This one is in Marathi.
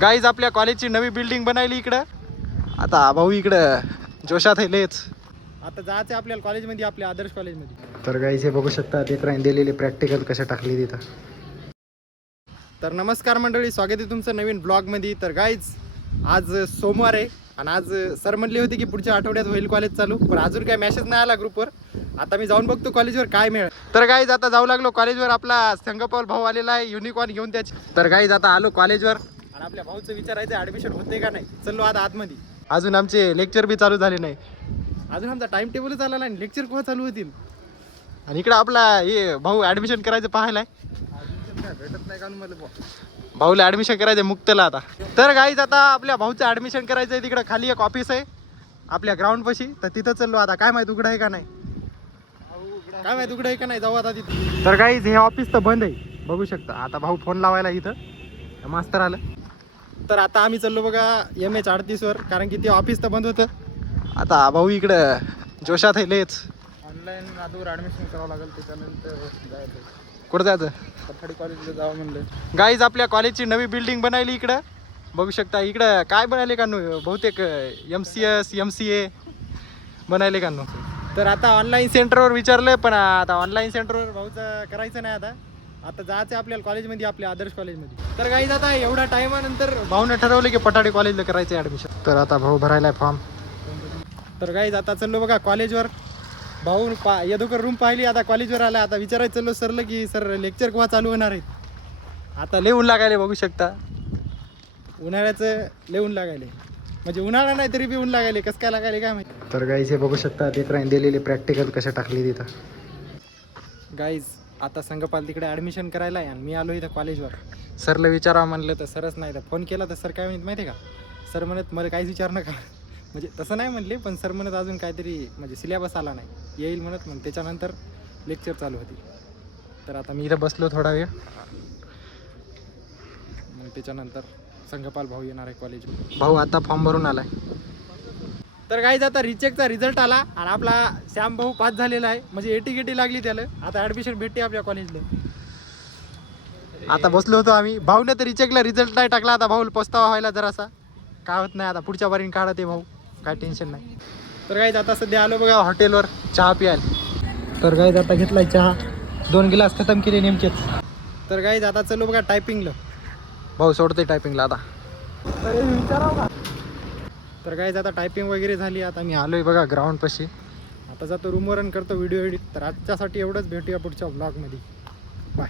गाईज आपल्या कॉलेजची नवी बिल्डिंग बनायली इकडं. आता भाऊ इकडं जोशात आहे लेच. आता जायचं आपल्याला कॉलेजमध्ये, आपल्या आदर्श कॉलेजमध्ये. तर गाईज हे बघू शकता लेकरांनी दिलेले प्रॅक्टिकल कशा टाकली तिथं. तर नमस्कार मंडळी, स्वागत आहे तुमचं नवीन ब्लॉगमध्ये. तर गाईज आज सोमवार आहे आणि आज सर म्हणले होते की पुढच्या आठवड्यात होईल कॉलेज चालू, पण अजून काय मेसेज नाही आला ग्रुपवर. आता मी जाऊन बघतो कॉलेजवर काय मिळेल. तर गाईज आता जाऊ लागलो कॉलेजवर. आपला संगपाल भाऊ आलेला आहे युनिकॉर्न घेऊन त्याची. तर गाईज आता आलो कॉलेजवर आणि आपल्या भाऊचं विचारायचं ॲडमिशन होते का नाही. चलो आता आतमध्ये. अजून आमचे लेक्चर बी चालू झाले नाही, अजून आमचा टाइम टेबलच आला नाही, लेक्चर केव्हा चालू होतील. आणि इकडं आपला हे भाऊ ॲडमिशन करायचं पाहायलाय. भेटत नाही का मला भाऊला ॲडमिशन करायचं मुक्तला आता. तर गाईज आता आपल्या भाऊचं ॲडमिशन करायचं आहे. तिकडं खाली एक ऑफिस आहे आपल्या ग्राउंड पाशी, तर तिथं चाललो आता. काय माहिती उघडं आहे का नाही, काय माहिती उघडं आहे का नाही, जाऊ आता तिथे. तर गाईज हे ऑफिस तर बंद आहे बघू शकता. आता भाऊ फोन लावायला इथं मास्तर आलं. तर आता आम्ही चाललो बघा MH38 वर, कारण की ते ऑफिस तर बंद होतं. आता भाऊ इकडं जोशात आहे लेच. ऑनलाईन आधीवर ॲडमिशन करावं लागेल, त्याच्यानंतर जायचं. कुठं जायचं? पठाडी कॉलेजला जावं म्हणलं. गाईज आपल्या कॉलेजची नवी बिल्डिंग बनायली इकडं बघू शकता. इकडं काय बनायले का बहुतेक MCS MCA बनायले का. तर आता ऑनलाईन सेंटरवर विचारलं, पण आता ऑनलाईन सेंटरवर भाऊचं करायचं नाही. आता जायचं आपल्याला कॉलेजमध्ये, आपल्या आदर्श कॉलेजमध्ये. तर गाईज आता एवढ्या टायमानंतर भाऊने ठरवलं की पठाडी कॉलेजला करायचं ॲडमिशन. तर आता भाऊ भरायला फॉर्म. तर गाईज आता चाललो बघा कॉलेजवर. भाऊ यदुकर रूम पाहिली, आता कॉलेजवर आला. आता विचारायचं चाललो सरला की सर लेक्चर केव्हा चालू होणार आहेत. आता लिहून लागायले बघू शकता. उन्हाळ्याचं लिहून लागायले, म्हणजे उन्हाळा नाही तरी बी ऊन लागायले. कसं काय लागायले काय माहिती. तर गाईज हे बघू शकता लेकरांनी दिलेले प्रॅक्टिकल कशा टाकली तिथं. गाईज आता संगपाल तिकडे ॲडमिशन करायला आहे आणि मी आलो इथं कॉलेजवर. सरला विचारा म्हणलं तर सरच नाही. तर फोन केला तर सर काय म्हणत माहिती आहे का, सर म्हणत मला काहीच विचार नका. म्हणजे तसं नाही म्हणले, पण सर म्हणत अजून काहीतरी म्हणजे सिलेबस आला नाही, येईल म्हणत. मग त्याच्यानंतर लेक्चर चालू होती. तर आता मी इथं बसलो थोडा वेळ, मग त्याच्यानंतर संगपाल भाऊ येणार आहे कॉलेज. भाऊ आता फॉर्म भरून आलाय. तर गाईज आता रिचेकचा रिझल्ट आला आणि आपला श्याम भाऊ पास झालेला आहे, म्हणजे 80 लागली त्याला. आता ॲडमिशन भेटते आपल्या कॉलेजला. आता बसलो होतो आम्ही. भाऊने तर रिचेकला रिझल्ट नाही टाकला. आता भाऊ पस्तावा व्हायला जरासा. काय होत नाही, आता पुढच्या बारीने काढा ते भाऊ, काय टेन्शन नाही. तर गाईज आता सध्या आलो बघा हॉटेलवर चहा प्यायला. तर गाईज आता घेतलाय चहा, 2 गिलास खतम केले नेमकेच. तर गाईज आता चलो बघा टायपिंगला. भाऊ सोडते टायपिंगला आता. तर गाईज आता टायपिंग वगैरे झाली. आता मी आलोय बघा ग्राउंड पाशी. आता जातो रूमवर आणि करतो व्हिडिओ एडिट. तर आजच्यासाठी एवढंच, भेटूया पुढच्या ब्लॉगमध्ये. बाय.